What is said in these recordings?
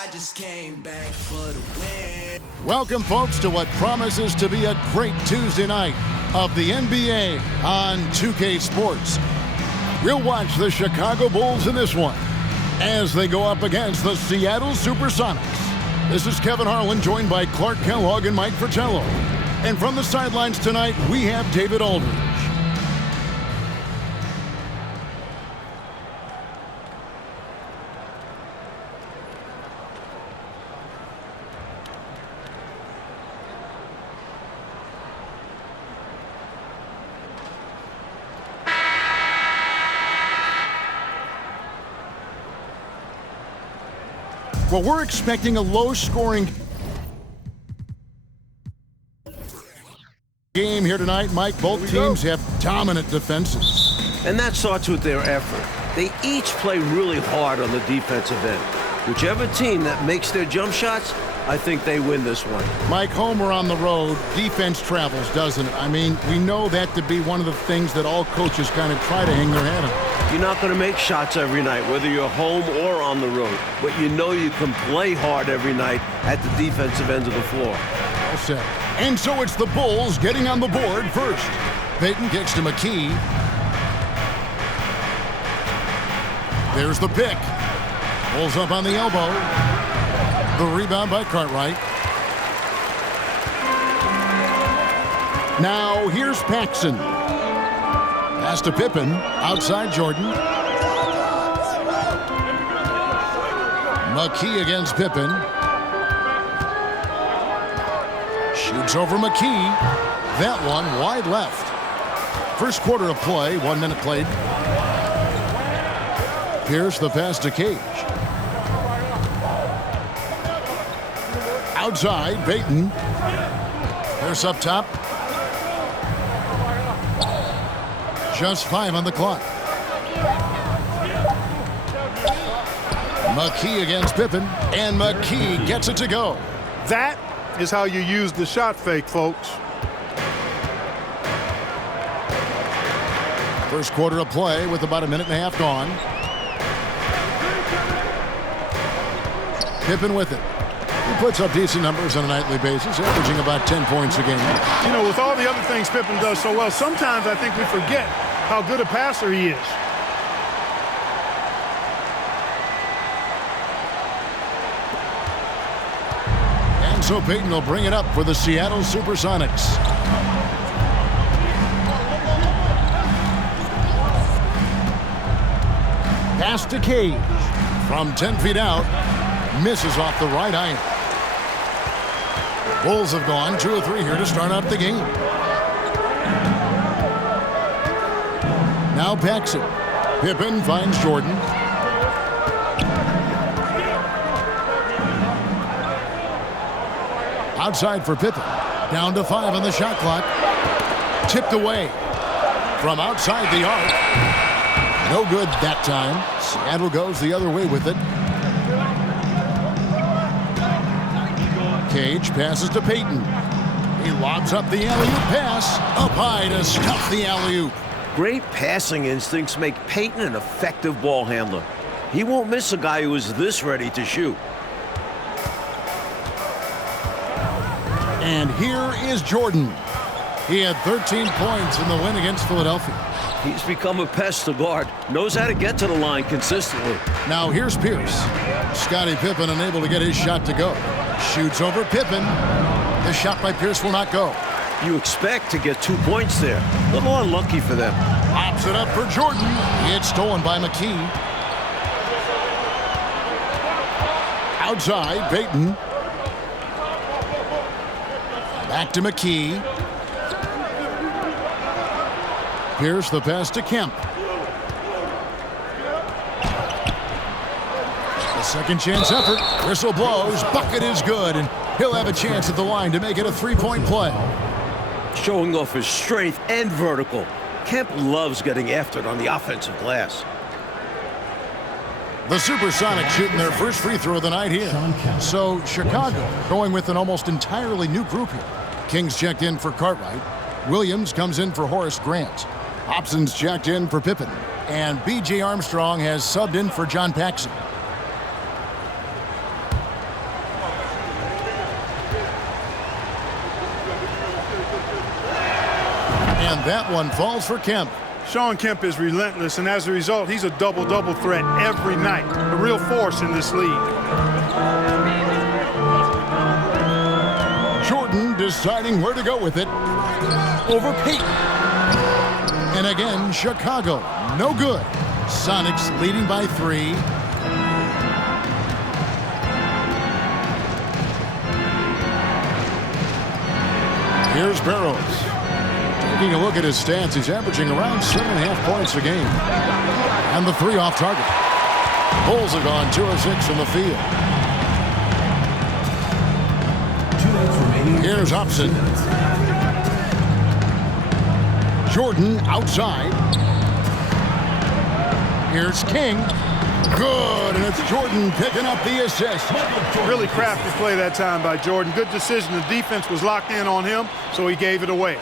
I just came back for the win. Welcome, folks, to what promises to be a great Tuesday night of the NBA on 2K Sports. We'll watch the Chicago Bulls in this one as they go up against the Seattle Supersonics. This is Kevin Harlan, joined by Clark Kellogg and Mike Fratello. And from the sidelines tonight, we have David Aldridge. Well, we're expecting a low-scoring game here tonight, Mike. Both teams have dominant defenses. And that starts with their effort. They each play really hard on the defensive end. Whichever team that makes their jump shots, I think they win this one. Mike, home or on the road, defense travels, doesn't it? I mean, we know that to be one of the things that all coaches kind of try to hang their hat on. You're not going to make shots every night, whether you're home or on the road. But you know you can play hard every night at the defensive end of the floor. Well said. And so it's the Bulls getting on the board first. Payton kicks to McKee. There's the pick. Bulls up on the elbow. The rebound by Cartwright. Now here's Paxson. Pass to Pippen, outside Jordan. McKee against Pippen. Shoots over McKee. That one wide left. First quarter of play, 1 minute played. Pierce the pass to Cage. Outside, Payton. Pierce up top. Just 5 on the clock. McKee against Pippen, and McKee gets it to go. That is how you use the shot fake, folks. First quarter of play with about 1.5 minutes gone. Pippen with it. He puts up decent numbers on a nightly basis, averaging about 10 points a game. You know, with all the other things Pippen does so well, sometimes I think we forget how good a passer he is. And so Payton will bring it up for the Seattle Supersonics. Pass to Cage. From 10 feet out, misses off the right iron. Bulls have gone 2 of 3 here to start out the game. Now Paxson. Pippen finds Jordan. Outside for Pippen. Down to 5 on the shot clock. Tipped away from outside the arc. No good that time. Seattle goes the other way with it. Cage passes to Payton. He lobs up the alley-oop pass. Up high to stuff the alley-oop. Great passing instincts make Payton an effective ball handler. He won't miss a guy who is this ready to shoot. And here is Jordan. He had 13 points in the win against Philadelphia. He's become a pest to guard. Knows how to get to the line consistently. Now here's Pierce. Scottie Pippen unable to get his shot to go. Shoots over Pippen. The shot by Pierce will not go. You expect to get 2 points there. A little unlucky for them. Pops it up for Jordan. It's stolen by McKee. Outside, Payton. Back to McKee. Pierce the pass to Kemp. The second chance effort. Whistle blows. Bucket is good. And he'll have a chance at the line to make it a 3-point play. Showing off his strength and vertical. Kemp loves getting after it on the offensive glass. The Supersonics shooting their first free throw of the night here. So Chicago going with an almost entirely new group here. Kings checked in for Cartwright. Williams comes in for Horace Grant. Hobson's checked in for Pippen. And B.J. Armstrong has subbed in for John Paxson. And that one falls for Kemp. Sean Kemp is relentless, and as a result, he's a double-double threat every night. A real force in this league. Jordan deciding where to go with it. Over Peyton. And again, Chicago, no good. Sonics leading by 3. Here's Barrows. Taking a look at his stats, he's averaging around 7.5 points a game. And the 3 off target. Bulls have gone 2 of 6 from the field. Here's Hobson. Jordan outside. Here's King. Good, and it's Jordan picking up the assist. Really crafty play that time by Jordan. Good decision. The defense was locked in on him, so he gave it away.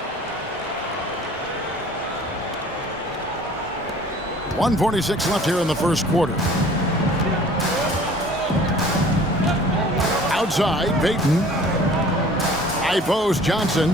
1:46 left here in the first quarter. Outside, Peyton. High post, Johnson.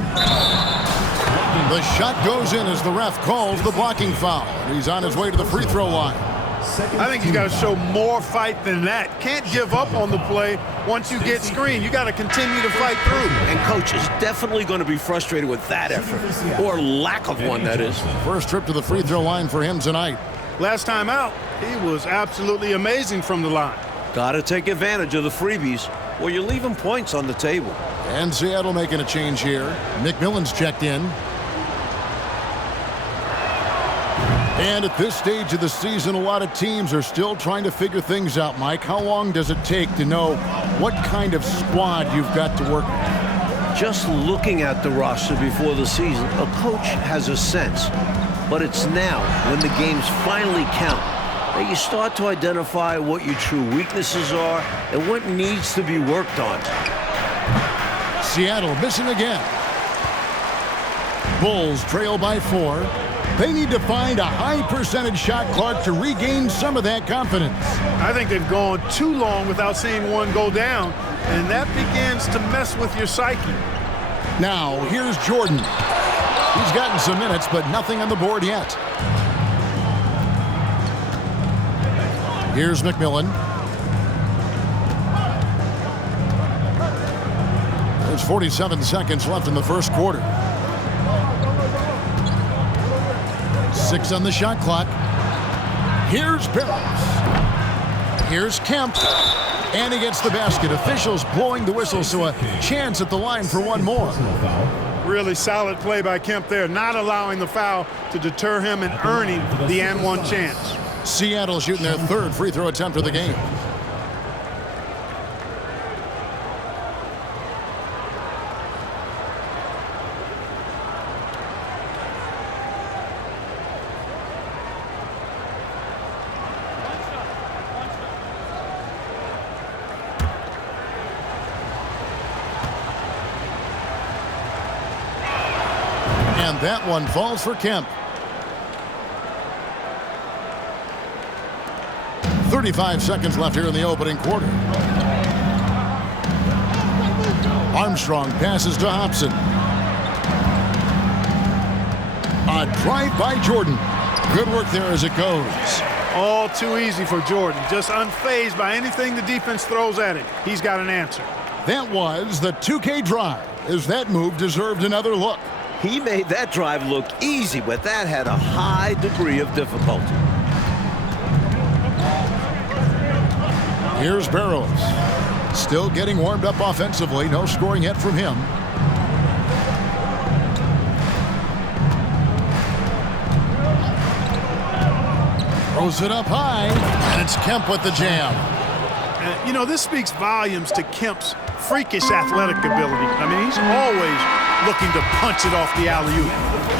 The shot goes in as the ref calls the blocking foul. He's on his way to the free throw line. I think he's got to show more fight than that. Can't give up on the play once you get screened. You got to continue to fight through. And coach is definitely going to be frustrated with that effort, or lack of one, that is. First trip to the free throw line for him tonight. Last time out, he was absolutely amazing from the line. Got to take advantage of the freebies, or you're leaving points on the table. And Seattle making a change here. McMillan's checked in. And at this stage of the season, a lot of teams are still trying to figure things out, Mike. How long does it take to know what kind of squad you've got to work with? Just looking at the roster before the season, a coach has a sense. But it's now, when the games finally count, that you start to identify what your true weaknesses are and what needs to be worked on. Seattle missing again. Bulls trail by 4. They need to find a high percentage shot clock to regain some of that confidence. I think they've gone too long without seeing one go down, and that begins to mess with your psyche. Now, here's Jordan. He's gotten some minutes, but nothing on the board yet. Here's McMillan. There's 47 seconds left in the first quarter. 6 on the shot clock. Here's Barrows. Here's Kemp. And he gets the basket. Officials blowing the whistle, so a chance at the line for one more. Really solid play by Kemp there, not allowing the foul to deter him and earning the and one chance. Seattle shooting their 3rd free throw attempt of the game. And that one falls for Kemp. 35 seconds left here in the opening quarter. Armstrong passes to Hobson. A drive by Jordan. Good work there as it goes. All too easy for Jordan. Just unfazed by anything the defense throws at him. He's got an answer. That was the 2K drive, as that move deserved another look. He made that drive look easy, but that had a high degree of difficulty. Here's Barrows. Still getting warmed up offensively. No scoring yet from him. Throws it up high, and it's Kemp with the jam. You know, this speaks volumes to Kemp's freakish athletic ability. I mean, he's always looking to punch it off the alley-oop.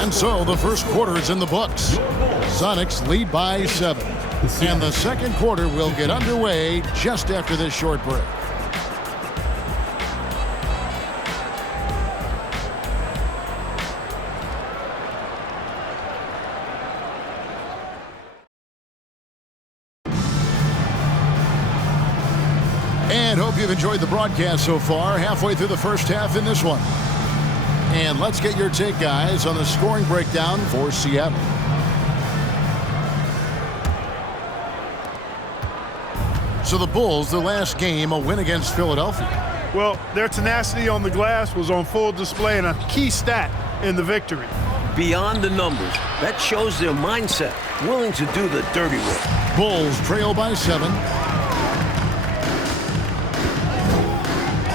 And so the first quarter is in the books. Sonics lead by 7. And the second quarter will get underway just after this short break. And hope you've enjoyed the broadcast so far. Halfway through the first half in this one. And let's get your take, guys, on the scoring breakdown for Seattle. So the Bulls, the last game, a win against Philadelphia. Well, their tenacity on the glass was on full display and a key stat in the victory. Beyond the numbers, that shows their mindset, willing to do the dirty work. Bulls trail by 7.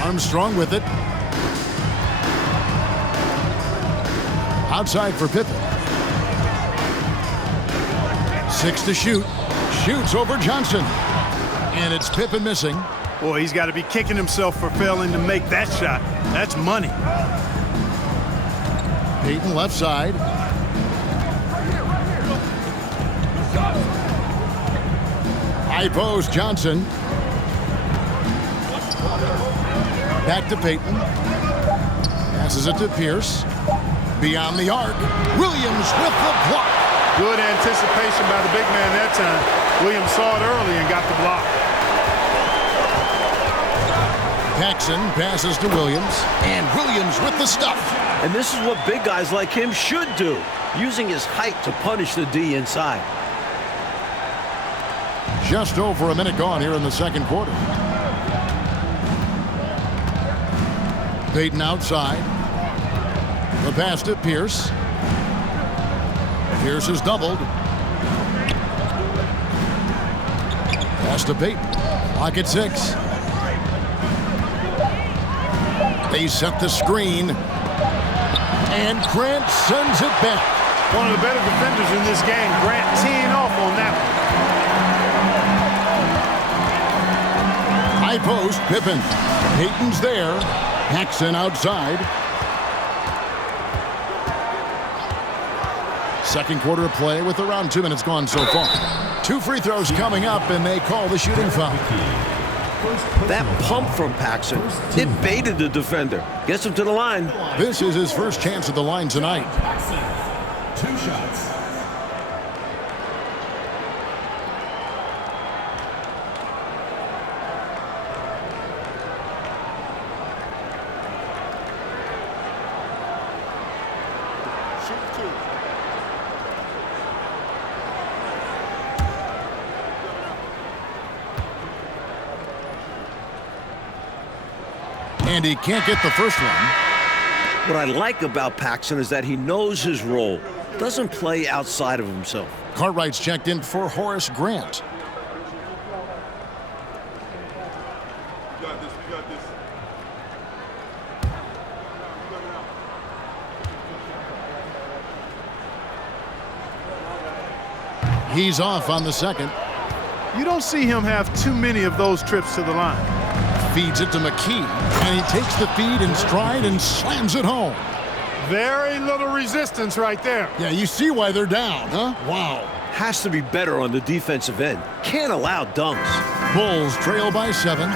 Armstrong with it. Outside for Pippen. 6 to shoot. Shoots over Johnson. And it's Pippen missing. Boy, he's got to be kicking himself for failing to make that shot. That's money. Payton left side. High post, Johnson. Back to Payton. Passes it to Pierce. Beyond the arc. Williams with the block. Good anticipation by the big man that time. Williams saw it early and got the block. Paxson passes to Williams. And Williams with the stuff. And this is what big guys like him should do, using his height to punish the D inside. Just over a minute gone here in the second quarter. Payton outside. The pass to Pierce. Pierce is doubled. Pass to Payton. Pocket 6. They set the screen. And Grant sends it back. One of the better defenders in this game. Grant teeing off on that one. High post, Pippen. Payton's there. Paxson outside. Second quarter of play with around 2 minutes gone so far. 2 free throws coming up, and they call the shooting foul. That pump from Paxson, it baited the defender. Gets him to the line. This is his first chance at the line tonight. 2 shots. And he can't get the first one. What I like about Paxson is that he knows his role. Doesn't play outside of himself. Cartwright's checked in for Horace Grant. He's off on the second. You don't see him have too many of those trips to the line. Feeds it to McKee, and he takes the feed in stride and slams it home. Very little resistance right there. Yeah, you see why they're down, huh? Wow. Has to be better on the defensive end. Can't allow dunks. Bulls trail by 7.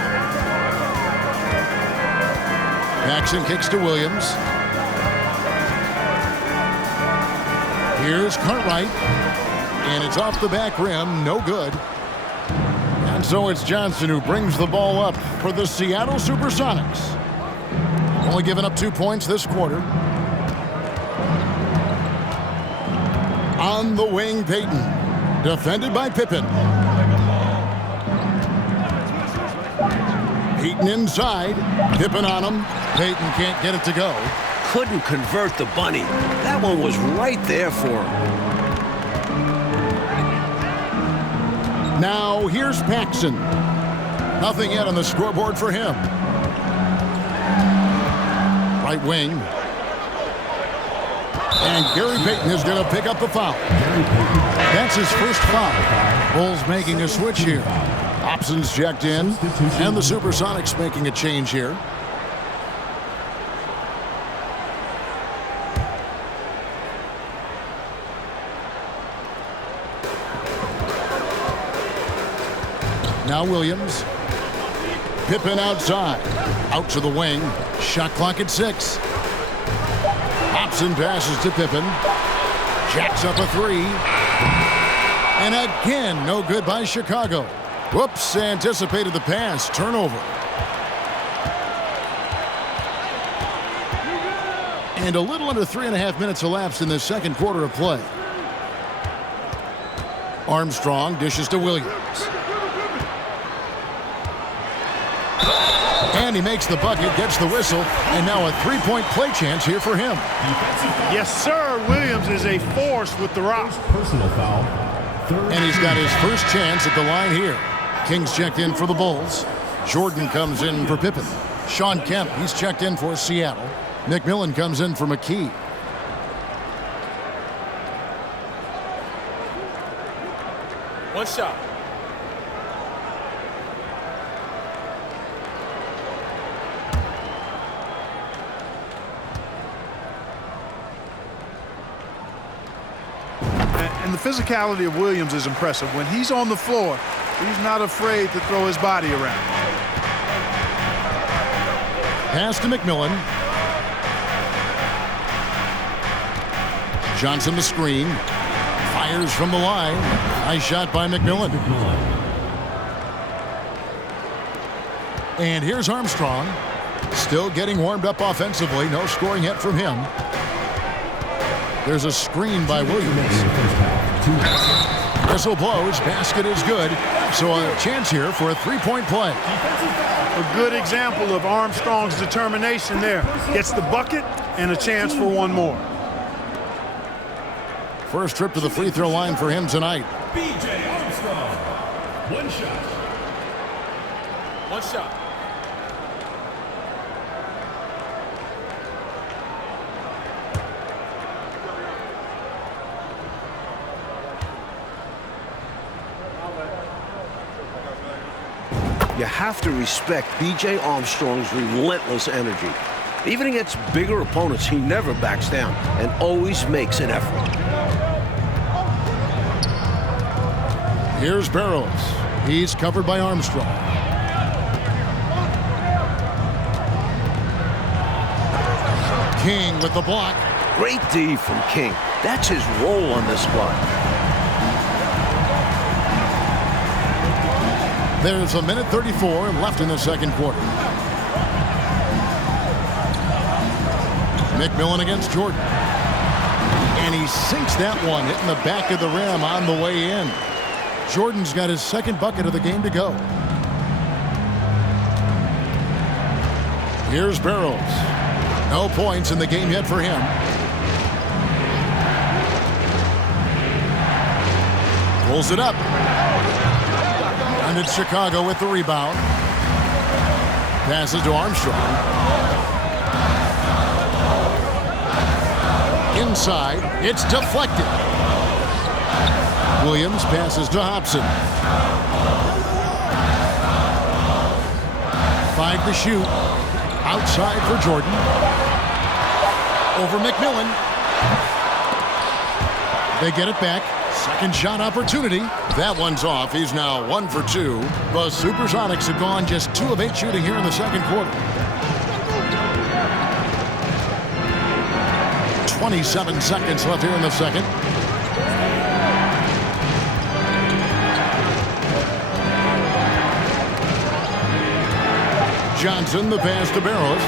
Paxson kicks to Williams. Here's Cartwright. And it's off the back rim, no good. And so it's Johnson who brings the ball up for the Seattle Supersonics. Only giving up 2 points this quarter. On the wing, Payton. Defended by Pippen. Payton inside. Pippen on him. Payton can't get it to go. Couldn't convert the bunny. That one was right there for him. Now here's Paxson. Nothing yet on the scoreboard for him. Right wing. And Gary Payton is going to pick up the foul. That's his first foul. Bulls making a switch here. Hobson's checked in. And the Supersonics making a change here. Now Williams. Pippen outside. Out to the wing. Shot clock at 6. Hobson passes to Pippen. Jacks up a 3. And again, no good by Chicago. Whoops, anticipated the pass. Turnover. And a little under 3.5 minutes elapsed in the second quarter of play. Armstrong dishes to Williams. And he makes the bucket, gets the whistle, and now a three-point play chance here for him. Yes, sir. Williams is a force with the rock. Personal foul. And he's got his first chance at the line here. Kings checked in for the Bulls. Jordan comes in for Pippen. Sean Kemp, he's checked in for Seattle. McMillan comes in for McKee. One shot. And the physicality of Williams is impressive. When he's on the floor, he's not afraid to throw his body around. Pass to McMillan. Johnson the screen. Fires from the line. Nice shot by McMillan. And here's Armstrong. Still getting warmed up offensively. No scoring yet from him. There's a screen by Williams. Whistle blows. Basket is good. So a chance here for a three-point play. A good example of Armstrong's determination there. Gets the bucket and a chance for one more. First trip to the free throw line for him tonight. B.J. Armstrong. One shot. One shot. You have to respect B.J. Armstrong's relentless energy. Even against bigger opponents, he never backs down and always makes an effort. Here's Barrows. He's covered by Armstrong. King with the block. Great D from King. That's his role on this squad. There's a minute 34 left in the second quarter. McMillan against Jordan. And he sinks that one, hitting the back of the rim on the way in. Jordan's got his second bucket of the game to go. Here's Barrows. No points in the game yet for him. Pulls it up. And it's Chicago with the rebound. Passes to Armstrong. Inside, it's deflected. Williams passes to Hobson. 5 to shoot. Outside for Jordan. Over McMillan. They get it back. Second shot opportunity. That one's off. He's now 1 for 2. The Supersonics have gone just 2 of 8 shooting here in the second quarter. 27 seconds left here in the second. Johnson, the pass to Barrows.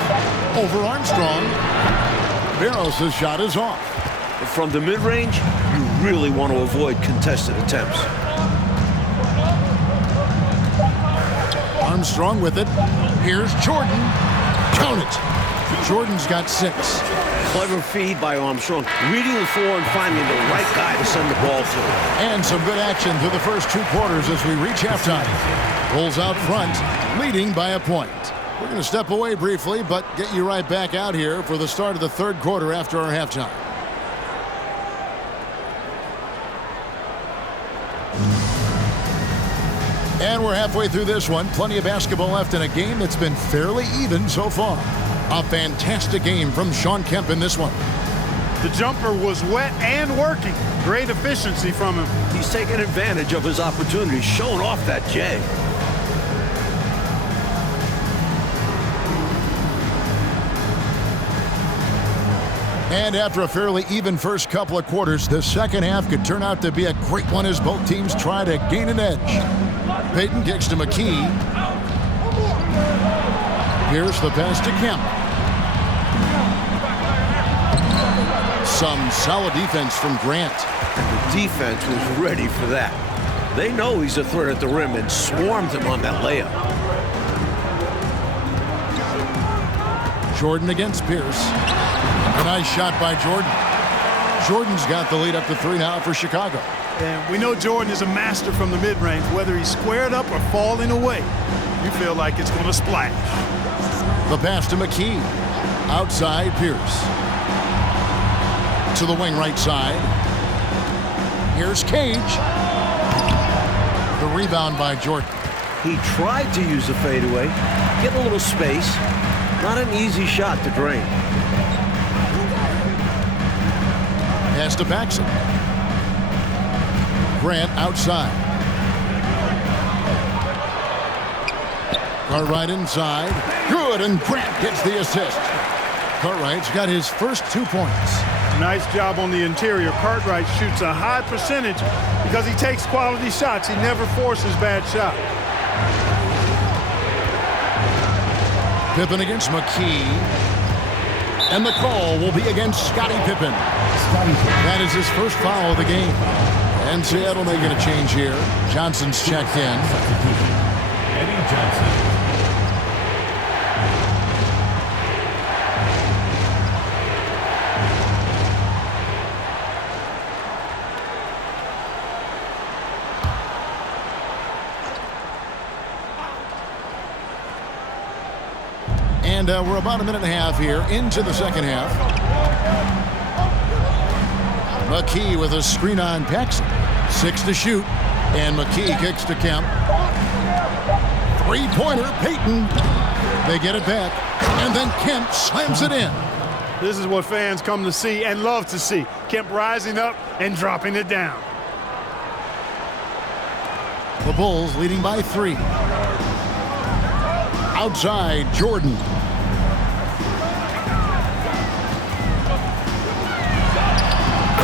Over Armstrong. Barrows' shot is off. From the mid-range, you really want to avoid contested attempts. Armstrong with it. Here's Jordan. Count it. Jordan's got 6. Clever feed by Armstrong, reading the floor and finding the right guy to send the ball to. And some good action through the first 2 quarters as we reach halftime. Bulls out front, leading by a point. We're going to step away briefly, but get you right back out here for the start of the third quarter after our halftime. And we're halfway through this one. Plenty of basketball left in a game that's been fairly even so far. A fantastic game from Sean Kemp in this one. The jumper was wet and working. Great efficiency from him. He's taking advantage of his opportunity, showing off that J. And after a fairly even first couple of quarters, the second half could turn out to be a great one as both teams try to gain an edge. Payton kicks to McKee. Here's the pass to Kemp. Some solid defense from Grant. And the defense was ready for that. They know he's a threat at the rim and swarmed him on that layup. Jordan against Pierce. A nice shot by Jordan. Jordan's got the lead up to 3 now for Chicago. And we know Jordan is a master from the mid-range. Whether he's squared up or falling away, you feel like it's going to splash. The pass to McKee. Outside Pierce. To the wing right side. Here's Cage. The rebound by Jordan. He tried to use the fadeaway, get a little space. Not an easy shot to drain. Pass to Paxson. Grant outside. Cartwright inside. Good, and Grant gets the assist. Cartwright's got his first 2 points. Nice job on the interior. Cartwright shoots a high percentage because he takes quality shots. He never forces bad shots. Pippen against McKee. And the call will be against Scottie Pippen. That is his first foul of the game. And Seattle making a change here. Johnson's checked in. Eddie Johnson. And we're about a minute and a half here into the second half. McKee with a screen on Paxson. 6 to shoot. And McKee kicks to Kemp. Three-pointer, Payton. They get it back. And then Kemp slams it in. This is what fans come to see and love to see. Kemp rising up and dropping it down. The Bulls leading by 3. Outside, Jordan.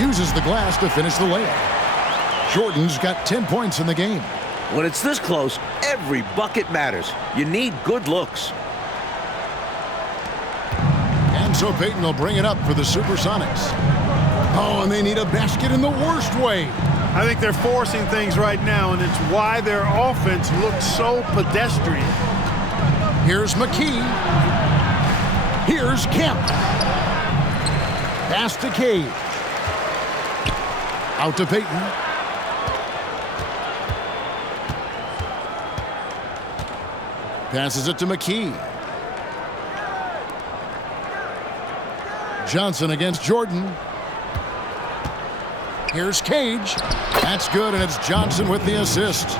Uses the glass to finish the layup. Jordan's got 10 points in the game. When it's this close, every bucket matters. You need good looks. And so Payton will bring it up for the Supersonics. Oh, and they need a basket in the worst way. I think they're forcing things right now, and it's why their offense looks so pedestrian. Here's McKee. Here's Kemp. Pass to Cage. Out to Payton. Passes it to McKee. Johnson against Jordan. Here's Cage. That's good, and it's Johnson with the assist.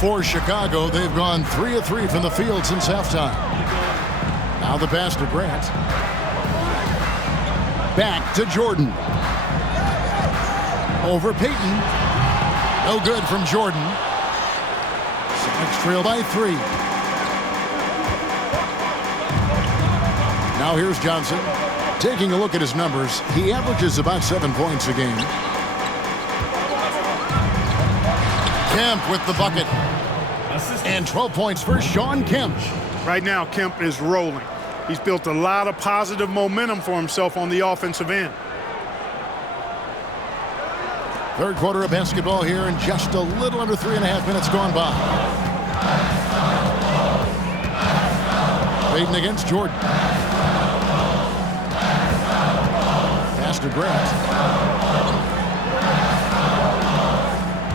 For Chicago, they've gone 3 of 3 from the field since halftime. Now the pass to Grant. Back to Jordan. Over Payton. No good from Jordan. Celtics trail by 3. Now here's Johnson. Taking a look at his numbers, he averages about 7 points a game. Kemp with the bucket. And 12 points for Shawn Kemp. Right now, Kemp is rolling. He's built a lot of positive momentum for himself on the offensive end. Third quarter of basketball here, and just a little under 3.5 minutes gone by. Payton against Jordan. Pass to Grant.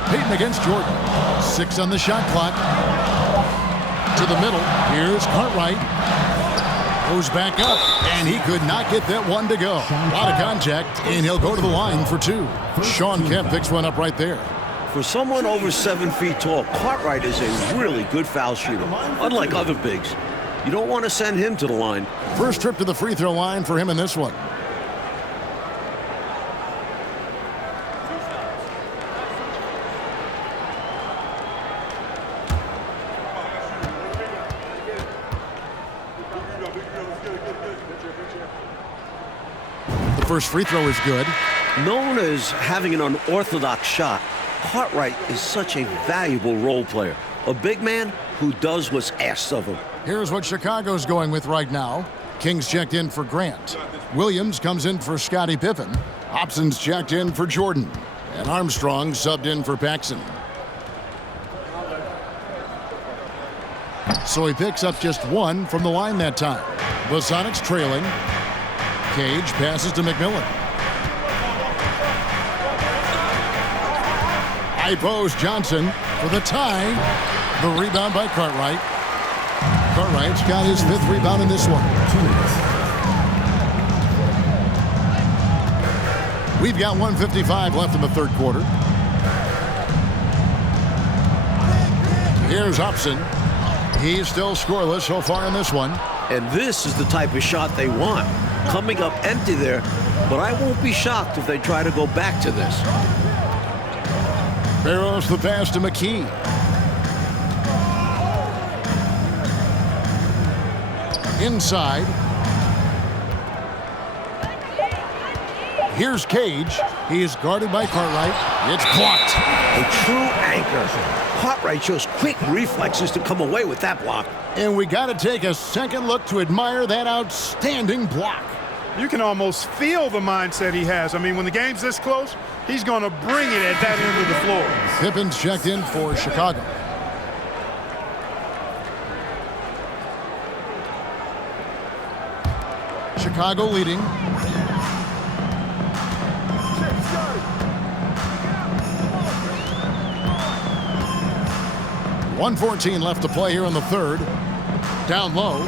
Payton against Jordan. 6 on the shot clock. To the middle. Here's Cartwright. Goes back up, and he could not get that one to go. A lot of contact, and he'll go to the line for 2. Shawn Kemp picks one up right there. For someone over 7 feet tall, Cartwright is a really good foul shooter, unlike other bigs. You don't want to send him to the line. First trip to the free throw line for him in this one. The first free throw is good. Known as having an unorthodox shot, Cartwright is such a valuable role player, a big man who does what's asked of him. Here's what Chicago's going with right now. King's checked in for Grant. Williams comes in for Scottie Pippen. Hobson's checked in for Jordan. And Armstrong subbed in for Paxson. So he picks up just one from the line that time. The Sonics trailing. Cage passes to McMillan. High post Johnson for the tie. The rebound by Cartwright. Cartwright's got his 5th rebound in this one. We've got 1:55 left in the 3rd quarter. Here's Hobson. He's still scoreless so far in this one. And this is the type of shot they want. Coming up empty there, but I won't be shocked if they try to go back to this. Barrows the pass to McKee. Inside. Here's Cage. He is guarded by Cartwright. It's blocked. A true anchor. Cartwright shows quick reflexes to come away with that block. And we got to take a second look to admire that outstanding block. You can almost feel the mindset he has. I mean, when the game's this close, he's going to bring it at that end of the floor. Pippen's checked in for Chicago. Chicago leading. .114 left to play here in the 3rd. Down low.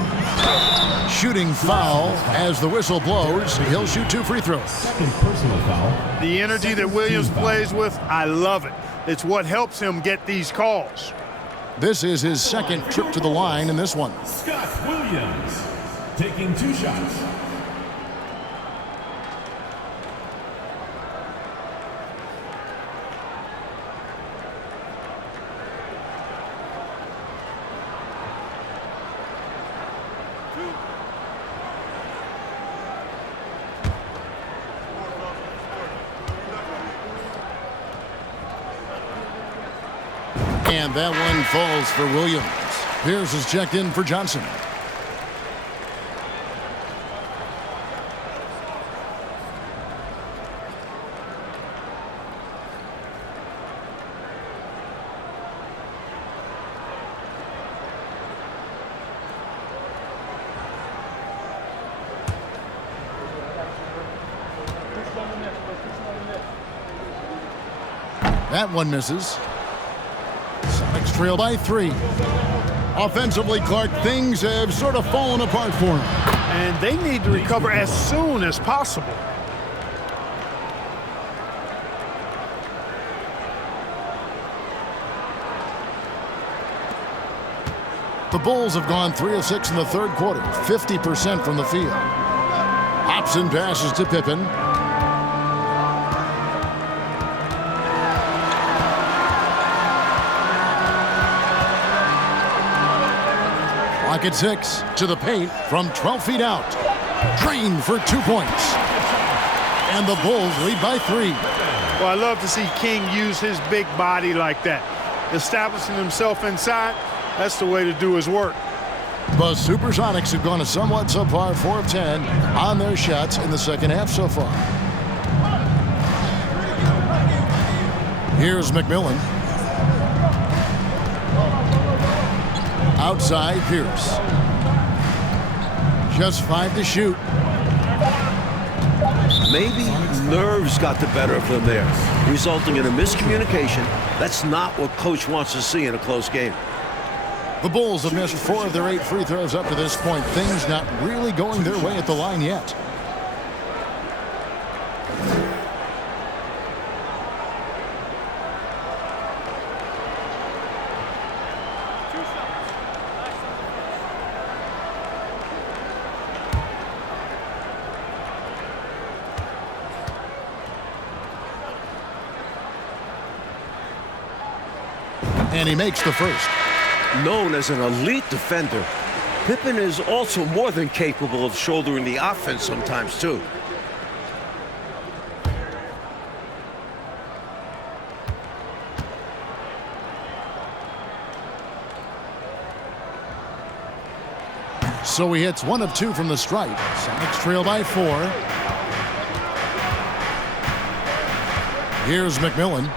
Shooting foul as the whistle blows. He'll shoot 2 free throws. Second personal foul. The energy that Williams plays with, I love it. It's what helps him get these calls. This is his 2nd trip to the line in this one. Scott Williams taking 2 shots. And that one falls for Williams. Pierce is checked in for Johnson. That one misses. Sonics trail by 3. Offensively, Clark, things have sort of fallen apart for him. And they need to recover as soon as possible. The Bulls have gone 3 of 6 in the 3rd quarter, 50% from the field. Hobson passes to Pippen. Clock at 6 to the paint from 12 feet out. Drained for 2 points. And the Bulls lead by 3. Well, I love to see King use his big body like that. Establishing himself inside, that's the way to do his work. The Supersonics have gone a somewhat subpar 4 of 10 on their shots in the 2nd half so far. Here's McMillan. Outside, Pierce. Just 5 to shoot. Maybe nerves got the better of them there, resulting in a miscommunication. That's not what coach wants to see in a close game. The Bulls have missed 4 of their 8 free throws up to this point. Things not really going their way at the line yet. And he makes the first. Known as an elite defender, Pippen is also more than capable of shouldering the offense sometimes, too. So he hits 1 of 2 from the stripe. Sonics trail by 4. Here's McMillan.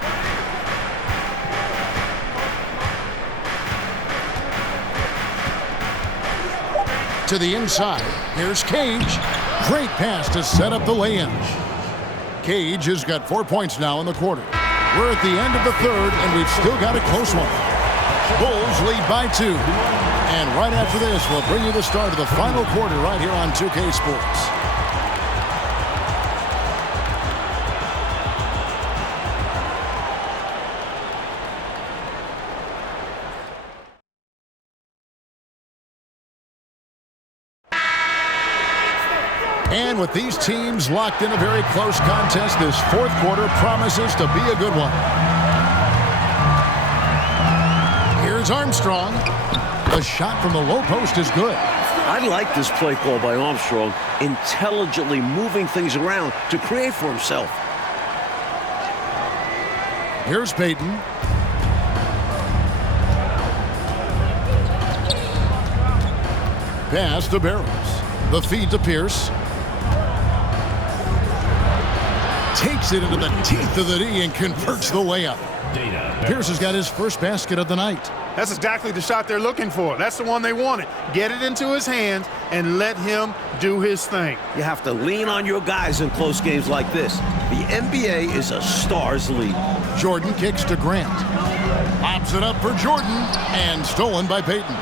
To the inside. Here's Cage. Great pass to set up the lay-in. Cage has got 4 points now in the quarter. We're at the end of the third, and we've still got a close one. Bulls lead by 2. And right after this, we'll bring you the start of the final quarter right here on 2K Sports. And with these teams locked in a very close contest, this fourth quarter promises to be a good one. Here's Armstrong. The shot from the low post is good. I like this play call by Armstrong, intelligently moving things around to create for himself. Here's Payton. Pass to Barrows. The feed to Pierce. Takes it into the teeth of the D and converts the layup. Pierce has got his first basket of the night. That's exactly the shot they're looking for. That's the one they wanted. Get it into his hands and let him do his thing. You have to lean on your guys in close games like this. The NBA is a stars league. Jordan kicks to Grant. Pops it up for Jordan and stolen by Payton.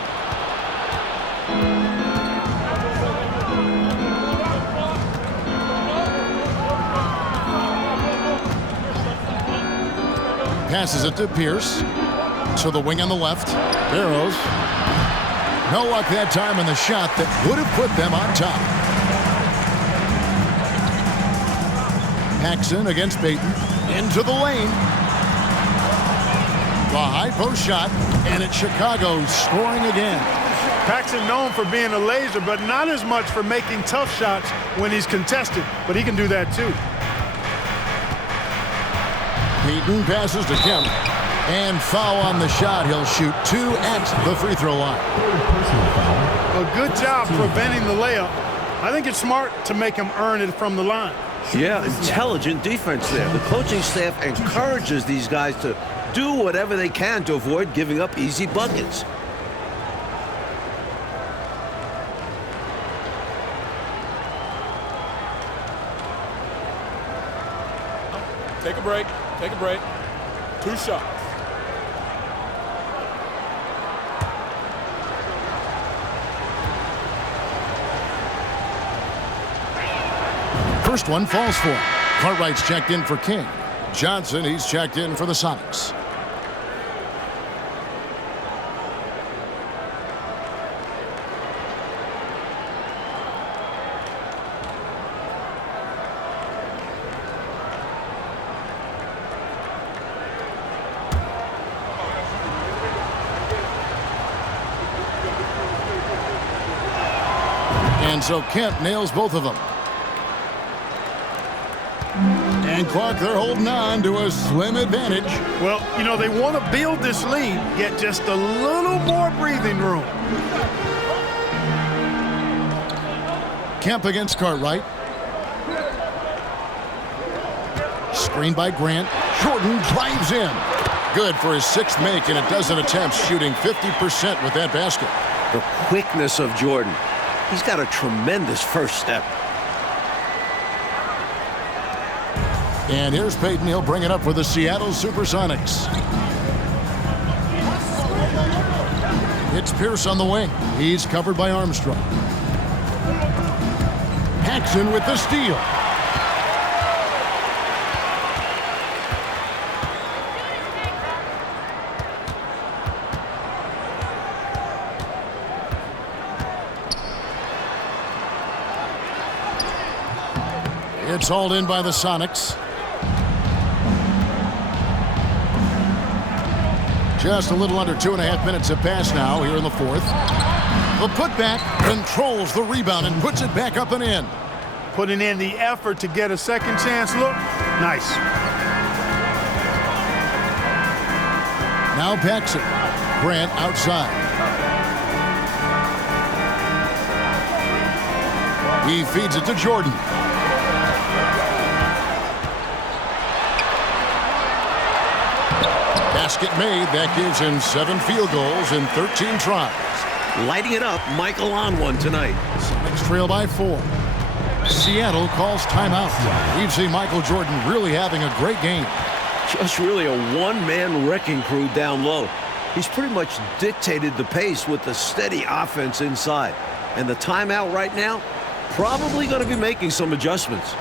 Passes it to Pierce. To the wing on the left. Barrows. No luck that time in the shot that would have put them on top. Paxson against Payton. Into the lane. The high post shot. And it's Chicago scoring again. Paxson known for being a laser, but not as much for making tough shots when he's contested. But he can do that too. Payton passes to Kemp. And foul on the shot. He'll shoot 2 at the free throw line. A good job preventing the layup. I think it's smart to make him earn it from the line. Yeah, intelligent defense there. The coaching staff encourages these guys to do whatever they can to avoid giving up easy buckets. Take a break. Take a break. 2 shots. First one falls for him. Cartwright's checked in for King. Johnson, he's checked in for the Sonics. And so Kemp nails both of them. And Clark, they're holding on to a slim advantage. Well, you know, they want to build this lead, get just a little more breathing room. Kemp against Cartwright. Screen by Grant. Jordan drives in. Good for his 6th make in a dozen attempts, shooting 50% with that basket. The quickness of Jordan. He's got a tremendous first step. And here's Payton. He'll bring it up for the Seattle Supersonics. It's Pierce on the wing. He's covered by Armstrong. Paxson with the steal. It's hauled in by the Sonics. Just a little under 2.5 minutes have passed now here in the fourth. The putback controls the rebound and puts it back up and in. Putting in the effort to get a second chance look. Nice. Now Paxson. Grant outside. He feeds it to Jordan. Basket made. That gives him 7 field goals in 13 tries. Lighting it up, Michael on one tonight. Sonics trail by 4. Seattle calls timeout. We've seen Michael Jordan really having a great game. Just really a one-man wrecking crew down low. He's pretty much dictated the pace with the steady offense inside. And the timeout right now, probably going to be making some adjustments.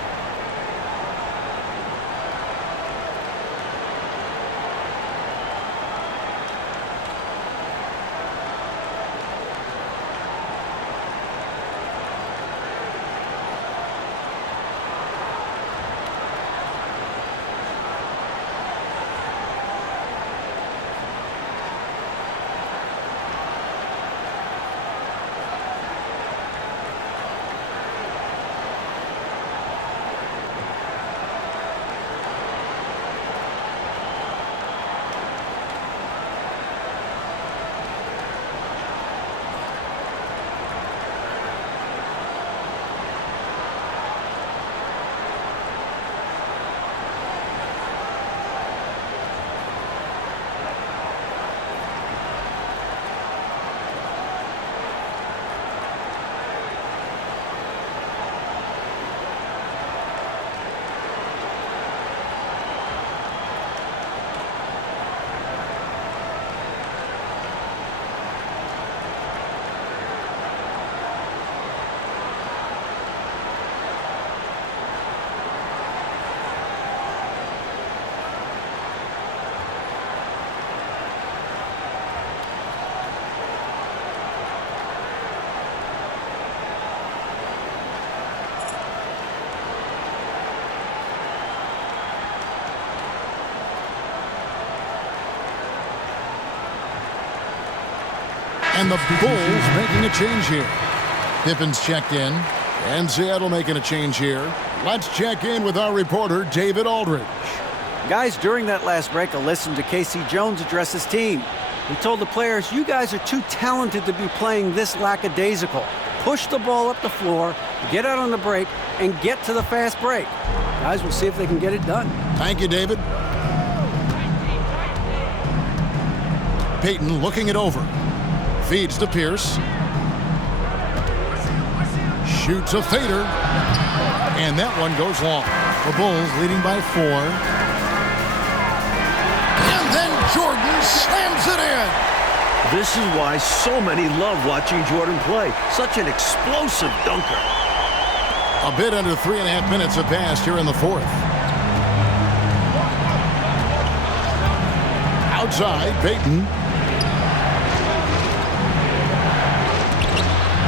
And the Bulls making a change here. Pippen's checked in. And Seattle making a change here. Let's check in with our reporter, David Aldridge. Guys, during that last break, I listened to Casey Jones address his team. He told the players, you guys are too talented to be playing this lackadaisical. Push the ball up the floor, get out on the break, and get to the fast break. Guys, we'll see if they can get it done. Thank you, David. Payton looking it over. Feeds to Pierce. Shoots a fader. And that one goes long. The Bulls leading by 4. And then Jordan slams it in. This is why so many love watching Jordan play. Such an explosive dunker. A bit under 3.5 minutes have passed here in the 4th. Outside, Payton.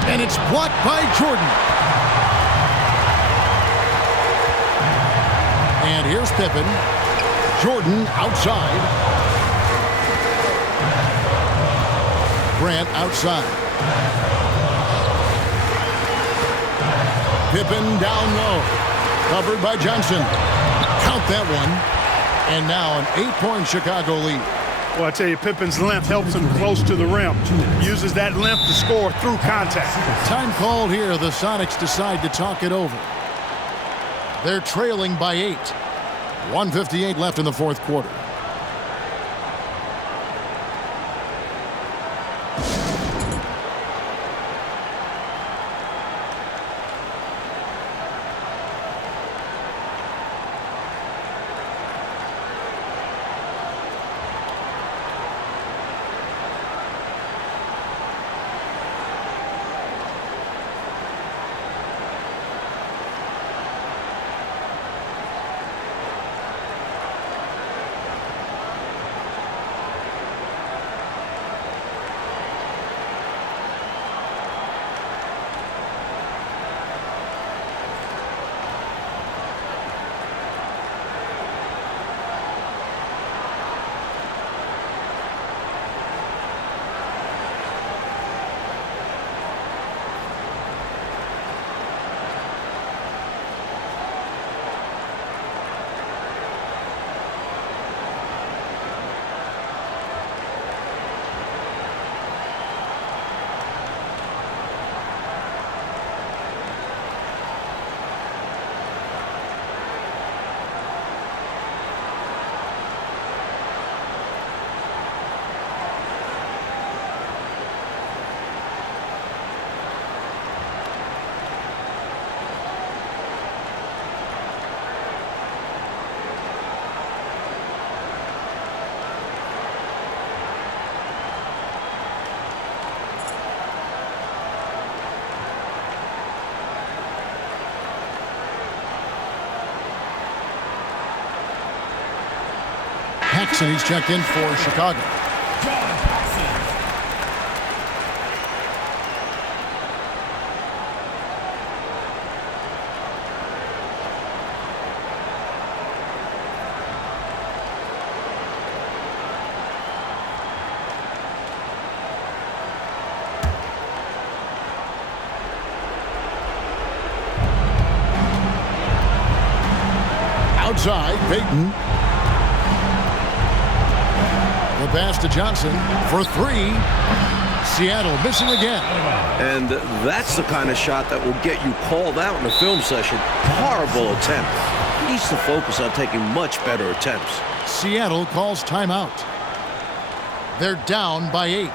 And it's blocked by Jordan. And here's Pippen. Jordan outside. Grant outside. Pippen down low. Covered by Johnson. Count that one. And now an 8-point Chicago lead. Well, I tell you, Pippen's length helps him close to the rim. Uses that length to score through contact. Time called here. The Sonics decide to talk it over. They're trailing by 8. 1:58 left in the 4th quarter. Paxson, he's checked in for Chicago. Outside, Payton. The pass to Johnson for three. Seattle missing again. And that's the kind of shot that will get you called out in a film session. Horrible attempt. He needs to focus on taking much better attempts. Seattle calls timeout. They're down by 8.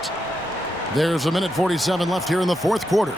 There's a minute 47 left here in the fourth quarter.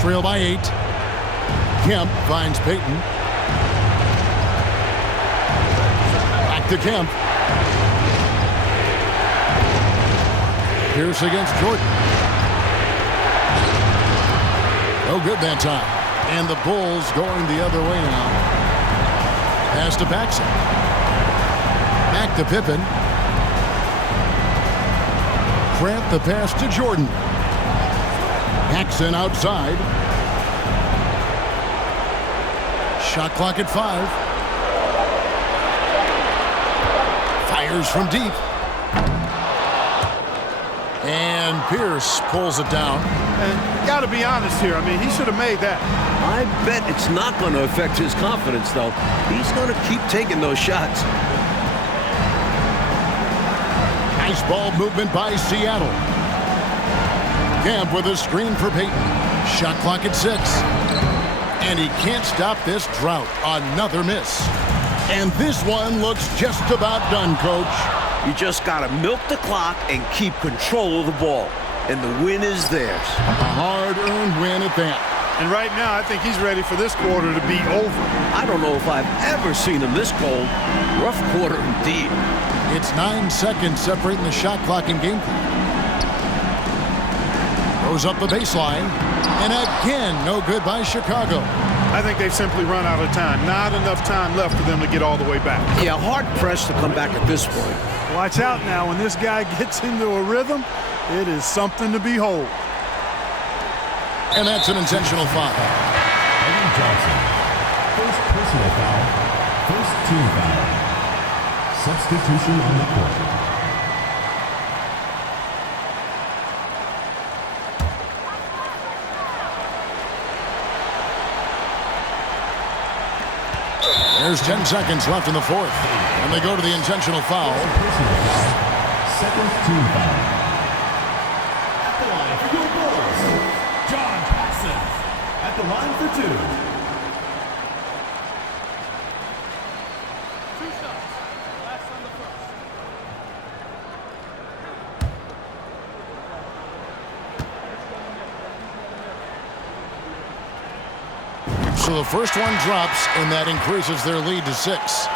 Trail by 8. Kemp finds Payton. Back to Kemp. Pierce against Jordan. No good that time. And the Bulls going the other way now. Pass to Paxson. Back to Pippen. Grant the pass to Jordan. Paxson outside. Shot clock at 5. Fires from deep. And Pierce pulls it down. And got to be honest here. I mean, he should have made that. I bet it's not going to affect his confidence, though. He's going to keep taking those shots. Nice ball movement by Seattle. Kemp with a screen for Payton. Shot clock at 6. And he can't stop this drought. Another miss. And this one looks just about done, Coach. You just got to milk the clock and keep control of the ball. And the win is theirs. A hard-earned win at that. And right now, I think he's ready for this quarter to be over. I don't know if I've ever seen him this cold. Rough quarter indeed. It's 9 seconds separating the shot clock and game clock. Goes up the baseline. And again, no good by Chicago. I think they've simply run out of time. Not enough time left for them to get all the way back. Yeah, hard-pressed to come back at this point. Watch out now. When this guy gets into a rhythm, it is something to behold. And that's an intentional foul. Evan Johnson. First personal foul. First team foul. Substitution on the court. There's 10 seconds left in the fourth. And they go to the intentional foul. Personal foul. Second team foul. At the line for your Bulls, John Paxson. At the line for 2. So the first one drops, and that increases their lead to 6.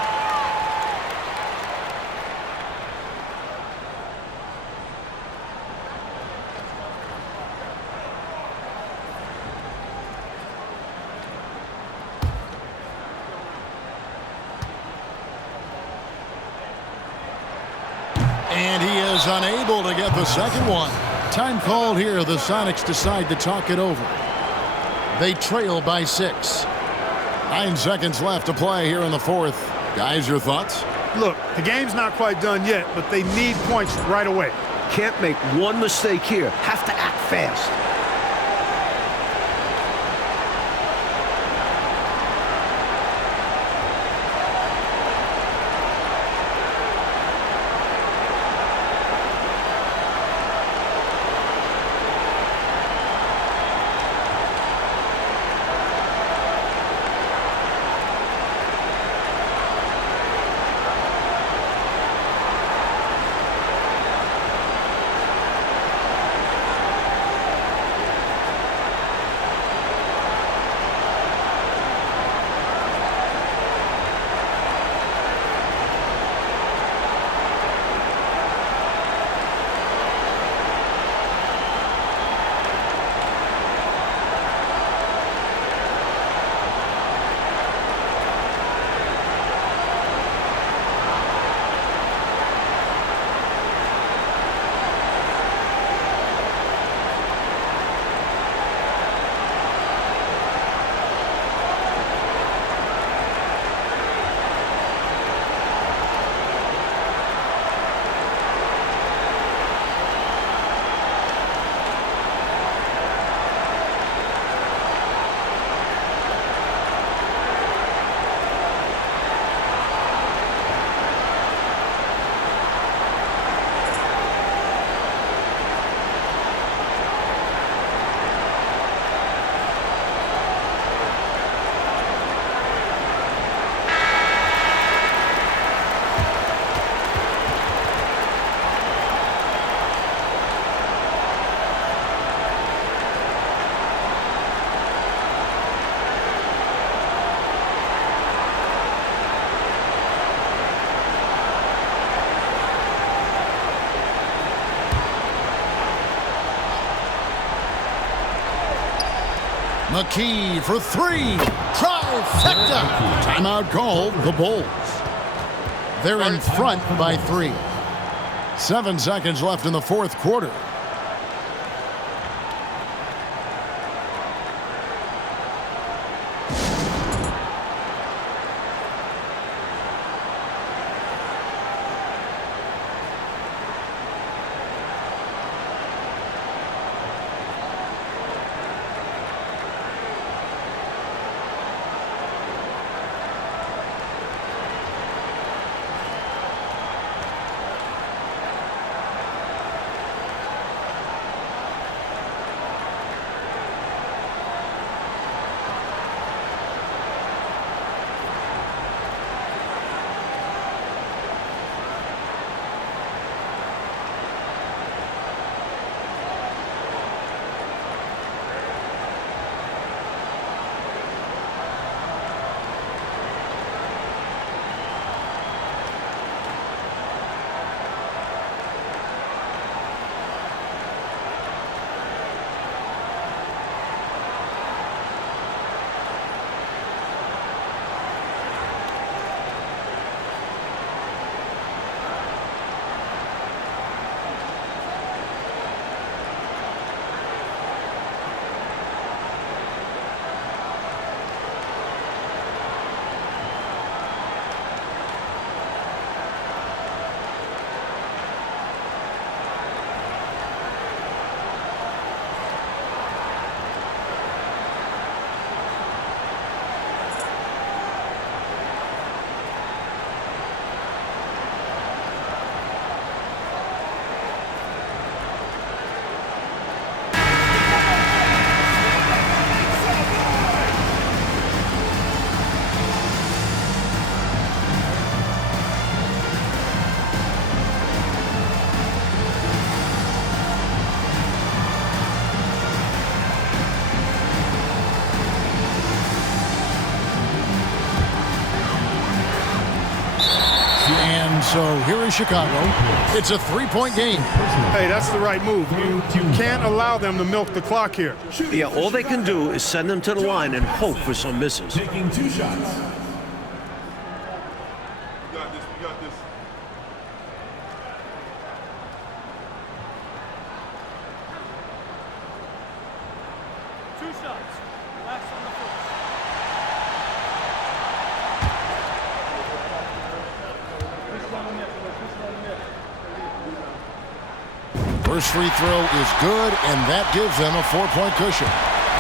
And he is unable to get the second one. Time called here. The Sonics decide to talk it over. They trail by 6. 9 seconds left to play here in the fourth. Guys, your thoughts? Look, the game's not quite done yet, but they need points right away. Can't make one mistake here. Have to act fast. McKee for 3. Trifecta. Timeout called. The Bulls. They're in front by 3. 7 seconds left in the fourth quarter. so here is Chicago. It's a 3-point game. Hey, that's the right move. You can't allow them to milk the clock here. Yeah, all they can do is send them to the line and hope for some misses. Taking 2 shots. We got this. Two shots. Last on the first. First free throw is good, and that gives them a 4-point cushion.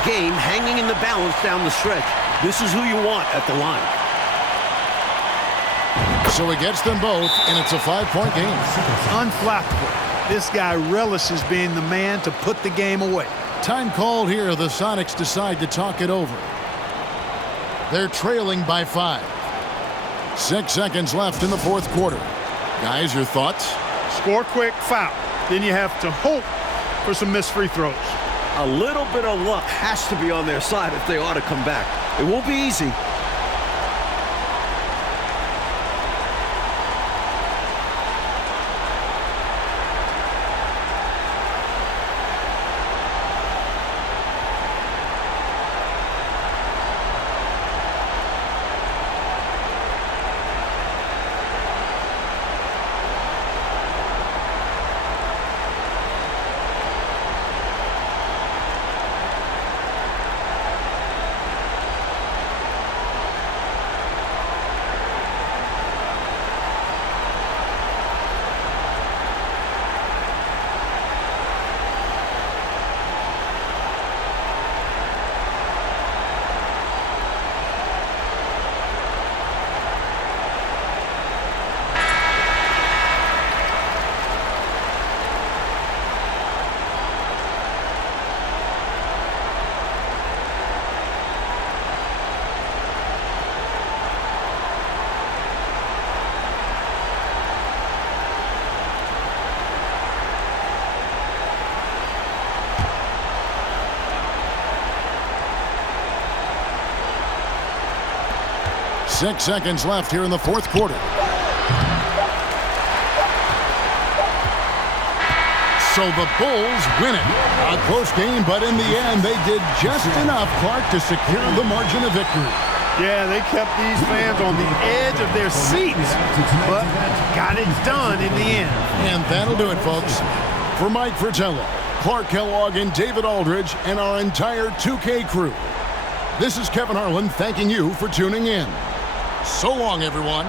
Game hanging in the balance down the stretch. This is who you want at the line. So he gets them both, and it's a 5-point game. Unflappable. This guy relishes being the man to put the game away. Time called here. The Sonics decide to talk it over. They're trailing by 5. 6 seconds left in the fourth quarter. Guys, your thoughts? Score quick, foul. Then you have to hope for some missed free throws. A little bit of luck has to be on their side if they ought to come back. It won't be easy. Six seconds left here in the fourth quarter. So the Bulls win it. A close game, but in the end, they did just enough, Clark, to secure the margin of victory. Yeah, they kept these fans on the edge of their seats, but got it done in the end. And that'll do it, folks. For Mike Fratello, Clark Kellogg, and David Aldridge, and our entire 2K crew, this is Kevin Harlan thanking you for tuning in. So long, everyone.